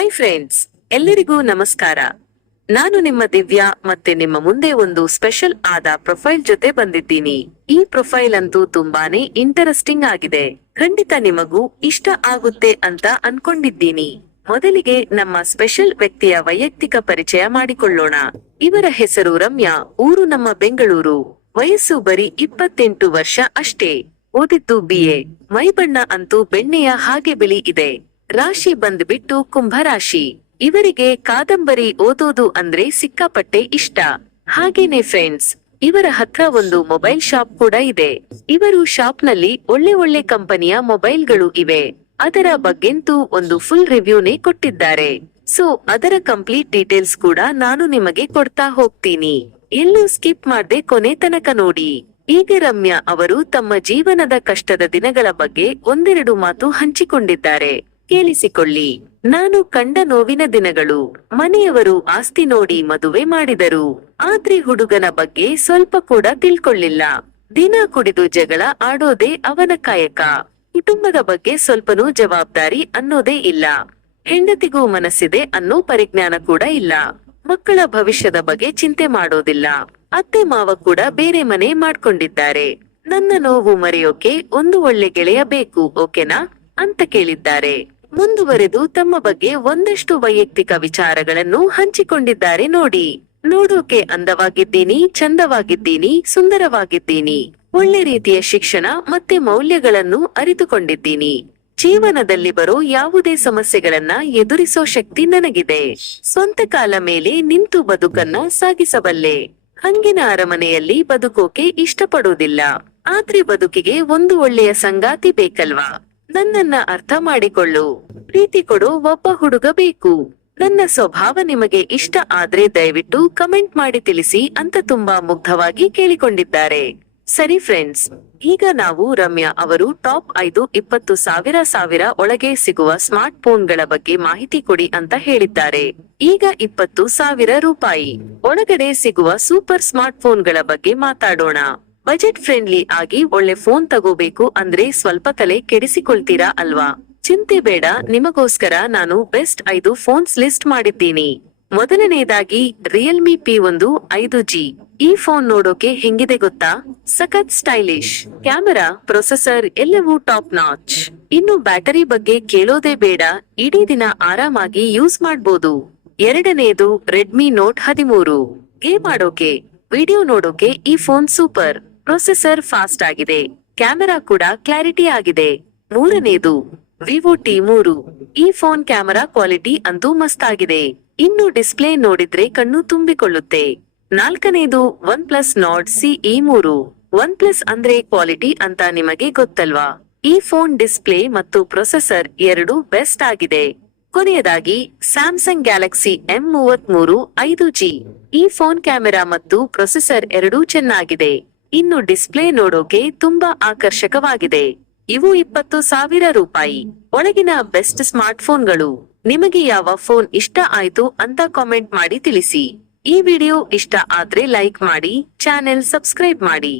Hi friends, ಎಲ್ಲರಿಗೂ ನಮಸ್ಕಾರ. ನಾನು ನಿಮ್ಮ ದಿವ್ಯಾ ಮತ್ತೆ ನಿಮ್ಮ ಮುಂದೆ ಒಂದು ಸ್ಪೆಷಲ್ ಆದ ಪ್ರೊಫೈಲ್ ಜೊತೆ ಬಂದಿದ್ದೀನಿ. ಈ ಪ್ರೊಫೈಲ್ ಅಂತೂ ತುಂಬಾನೇ ಇಂಟರೆಸ್ಟಿಂಗ್ ಆಗಿದೆ. ಖಂಡಿತ ನಿಮಗೂ ಇಷ್ಟ ಆಗುತ್ತೆ ಅಂತ ಅನ್ಕೊಂಡಿದ್ದೀನಿ. ಮೊದಲಿಗೆ ನಮ್ಮ ಸ್ಪೆಷಲ್ ವ್ಯಕ್ತಿಯ ವೈಯಕ್ತಿಕ ಪರಿಚಯ ಮಾಡಿಕೊಳ್ಳೋಣ. ಇವರ ಹೆಸರು ರಮ್ಯಾ, ಊರು ನಮ್ಮ ಬೆಂಗಳೂರು, ವಯಸ್ಸು ಬರೀ 28 ವರ್ಷ ಅಷ್ಟೇ. ಓದಿದ್ದು BA. ಮೈಬಣ್ಣ ಅಂತೂ ಬೆಣ್ಣೆಯ ಹಾಗೆ ಬಿಳಿ ಇದೆ. ರಾಶಿ ಬಂದ್ಬಿಟ್ಟು ಕುಂಭ ರಾಶಿ. ಇವರಿಗೆ ಕಾದಂಬರಿ ಓದೋದು ಅಂದ್ರೆ ಸಿಕ್ಕಾಪಟ್ಟೆ ಇಷ್ಟ. ಹಾಗೇನೆ ಫ್ರೆಂಡ್ಸ್, ಇವರ ಹತ್ರ ಒಂದು ಮೊಬೈಲ್ ಶಾಪ್ ಕೂಡ ಇದೆ. ಇವರು ಶಾಪ್ ನಲ್ಲಿ ಒಳ್ಳೆ ಕಂಪನಿಯ ಮೊಬೈಲ್ಗಳು ಇವೆ. ಅದರ ಬಗ್ಗೆಂತೂ ಒಂದು ಫುಲ್ ರಿವ್ಯೂನೇ ಕೊಟ್ಟಿದ್ದಾರೆ. ಸೊ ಅದರ ಕಂಪ್ಲೀಟ್ ಡೀಟೇಲ್ಸ್ ಕೂಡ ನಾನು ನಿಮಗೆ ಕೊಡ್ತಾ ಹೋಗ್ತೀನಿ. ಎಲ್ಲೂ ಸ್ಕಿಪ್ ಮಾಡದೆ ಕೊನೆ ತನಕ ನೋಡಿ. ಈಗ ರಮ್ಯಾ ಅವರು ತಮ್ಮ ಜೀವನದ ಕಷ್ಟದ ದಿನಗಳ ಬಗ್ಗೆ ಒಂದೆರಡು ಮಾತು ಹಂಚಿಕೊಂಡಿದ್ದಾರೆ, ಕೇಳಿಸಿಕೊಳ್ಳಿ. ನಾನು ಕಂಡ ನೋವಿನ ದಿನಗಳು. ಮನೆಯವರು ಆಸ್ತಿ ನೋಡಿ ಮದುವೆ ಮಾಡಿದರು, ಆದ್ರೆ ಹುಡುಗನ ಬಗ್ಗೆ ಸ್ವಲ್ಪ ಕೂಡ ತಿಳ್ಕೊಳ್ಳಿಲ್ಲ. ದಿನ ಕುಡಿದು ಜಗಳ ಆಡೋದೇ ಅವನ ಕಾಯಕ. ಕುಟುಂಬದ ಬಗ್ಗೆ ಸ್ವಲ್ಪನೂ ಜವಾಬ್ದಾರಿ ಅನ್ನೋದೇ ಇಲ್ಲ. ಹೆಂಡತಿಗೂ ಮನಸ್ಸಿದೆ ಅನ್ನೋ ಪರಿಜ್ಞಾನ ಕೂಡ ಇಲ್ಲ. ಮಕ್ಕಳ ಭವಿಷ್ಯದ ಬಗ್ಗೆ ಚಿಂತೆ ಮಾಡೋದಿಲ್ಲ. ಅತ್ತೆ ಮಾವ ಕೂಡ ಬೇರೆ ಮನೆ ಮಾಡ್ಕೊಂಡಿದ್ದಾರೆ. ನನ್ನ ನೋವು ಮರೆಯೋಕೆ ಒಂದು ಒಳ್ಳೆ ಗೆಳೆಯ ಬೇಕು, ಓಕೆನಾ ಅಂತ ಕೇಳಿದ್ದಾರೆ. ಮುಂದುವರೆದು ತಮ್ಮ ಬಗ್ಗೆ ಒಂದಷ್ಟು ವೈಯಕ್ತಿಕ ವಿಚಾರಗಳನ್ನು ಹಂಚಿಕೊಂಡಿದ್ದಾರೆ ನೋಡಿ. ನೋಡೋಕೆ ಅಂದವಾಗಿದ್ದೀನಿ, ಚಂದವಾಗಿದ್ದೀನಿ, ಸುಂದರವಾಗಿದ್ದೀನಿ. ಒಳ್ಳೆ ರೀತಿಯ ಶಿಕ್ಷಣ ಮತ್ತೆ ಮೌಲ್ಯಗಳನ್ನು ಅರಿತುಕೊಂಡಿದ್ದೀನಿ. ಜೀವನದಲ್ಲಿ ಬರೋ ಯಾವುದೇ ಸಮಸ್ಯೆಗಳನ್ನ ಎದುರಿಸೋ ಶಕ್ತಿ ನನಗಿದೆ. ಸ್ವಂತ ಕಾಲ ಮೇಲೆ ನಿಂತು ಬದುಕನ್ನ ಸಾಗಿಸಬಲ್ಲೆ. ಹಂಗಿನ ಅರಮನೆಯಲ್ಲಿ ಬದುಕೋಕೆ ಇಷ್ಟಪಡೋದಿಲ್ಲ. ಆದ್ರೆ ಬದುಕಿಗೆ ಒಂದು ಒಳ್ಳೆಯ ಸಂಗಾತಿ ಬೇಕಲ್ವಾ. ನನ್ನನ್ನ ಅರ್ಥ ಮಾಡಿಕೊಳ್ಳು, ಪ್ರೀತಿ ಕೊಡೋ ಒಬ್ಬ ಹುಡುಗ ಬೇಕು. ನನ್ನ ಸ್ವಭಾವ ನಿಮಗೆ ಇಷ್ಟ ಆದ್ರೆ ದಯವಿಟ್ಟು ಕಮೆಂಟ್ ಮಾಡಿ ತಿಳಿಸಿ ಅಂತ ತುಂಬಾ ಮುಗ್ಧವಾಗಿ ಕೇಳಿಕೊಂಡಿದ್ದಾರೆ. ಸರಿ ಫ್ರೆಂಡ್ಸ್, ಈಗ ನಾವು ರಮ್ಯಾ ಅವರು ಟಾಪ್ 5 20,000 ಒಳಗೆ ಸಿಗುವ ಸ್ಮಾರ್ಟ್ ಫೋನ್ಗಳ ಬಗ್ಗೆ ಮಾಹಿತಿ ಕೊಡಿ ಅಂತ ಹೇಳಿದ್ದಾರೆ. ಈಗ 20,000 ರೂಪಾಯಿ ಒಳಗಡೆ ಸಿಗುವ ಸೂಪರ್ ಸ್ಮಾರ್ಟ್ ಫೋನ್ಗಳ ಬಗ್ಗೆ ಮಾತಾಡೋಣ. ಬಜೆಟ್ ಫ್ರೆಂಡ್ಲಿ ಆಗಿ ಒಳ್ಳೆ ಫೋನ್ ತಗೋಬೇಕು ಅಂದ್ರೆ ಸ್ವಲ್ಪ ತಲೆ ಕೆಡಿಸಿಕೊಳ್ತೀರಾ ಅಲ್ವಾ? ಚಿಂತೆ ಬೇಡ, ನಿಮಗೋಸ್ಕರ ನಾನು ಬೆಸ್ಟ್ 5 ಫೋನ್ಸ್ ಲಿಸ್ಟ್ ಮಾಡಿದ್ದೀನಿ. ಮೊದಲನೇದಾಗಿ ರಿಯಲ್ಮಿ P1 5G. ಈ ಫೋನ್ ನೋಡೋಕೆ ಹೆಂಗಿದೆ ಗೊತ್ತಾ? ಸಖತ್ ಸ್ಟೈಲಿಶ್. ಕ್ಯಾಮೆರಾ, ಪ್ರೊಸೆಸರ್ ಎಲ್ಲವೂ ಟಾಪ್ ನಾಚ್. ಇನ್ನು ಬ್ಯಾಟರಿ ಬಗ್ಗೆ ಕೇಳೋದೇ ಬೇಡ, ಇಡೀ ದಿನ ಆರಾಮಾಗಿ ಯೂಸ್ ಮಾಡ್ಬೋದು. ಎರಡನೇದು ರೆಡ್ಮಿ ನೋಟ್ 13. ಗೇಮ್ ಆಡೋಕೆ, ವಿಡಿಯೋ ನೋಡೋಕೆ ಈ ಫೋನ್ ಸೂಪರ್. ಪ್ರೊಸೆಸರ್ ಫಾಸ್ಟ್ ಆಗಿದೆ, ಕ್ಯಾಮೆರಾ ಕೂಡ ಕ್ಲಾರಿಟಿ ಆಗಿದೆ. ಮೂರನೇದು ವಿವೋ T3. ಈ ಫೋನ್ ಕ್ಯಾಮೆರಾ ಕ್ವಾಲಿಟಿ ಅಂತೂ ಮಸ್ತ್ ಆಗಿದೆ. ಇನ್ನು ಡಿಸ್ಪ್ಲೇ ನೋಡಿದ್ರೆ ಕಣ್ಣು ತುಂಬಿಕೊಳ್ಳುತ್ತೆ. ನಾಲ್ಕನೇದು OnePlus Nord CE3. OnePlus ಅಂದ್ರೆ ಕ್ವಾಲಿಟಿ ಅಂತ ನಿಮಗೆ ಗೊತ್ತಲ್ವಾ? ಈ ಫೋನ್ ಡಿಸ್ಪ್ಲೇ ಮತ್ತು ಪ್ರೊಸೆಸರ್ ಎರಡೂ ಬೆಸ್ಟ್ ಆಗಿದೆ. ಕೊನೆಯದಾಗಿ ಸ್ಯಾಮ್ಸಂಗ್ ಗ್ಯಾಲಕ್ಸಿ M33 5G. ಈ ಫೋನ್ ಕ್ಯಾಮೆರಾ ಮತ್ತು ಪ್ರೊಸೆಸರ್ ಎರಡೂ ಚೆನ್ನಾಗಿದೆ. ಇನ್ನು ಡಿಸ್ಪ್ಲೇ ನೋಡೋಕೆ ತುಂಬಾ ಆಕರ್ಷಕವಾಗಿದೆ. ಇವು 20,000 ರೂಪಾಯಿ ಒಳಗಿನ ಬೆಸ್ಟ್ ಸ್ಮಾರ್ಟ್ ಫೋನ್ಗಳು. ನಿಮಗೆ ಯಾವ ಫೋನ್ ಇಷ್ಟ ಆಯ್ತು ಅಂತ ಕಾಮೆಂಟ್ ಮಾಡಿ ತಿಳಿಸಿ. ಈ ವಿಡಿಯೋ ಇಷ್ಟ ಆದ್ರೆ ಲೈಕ್ ಮಾಡಿ, ಚಾನೆಲ್ ಸಬ್ಸ್ಕ್ರೈಬ್ ಮಾಡಿ.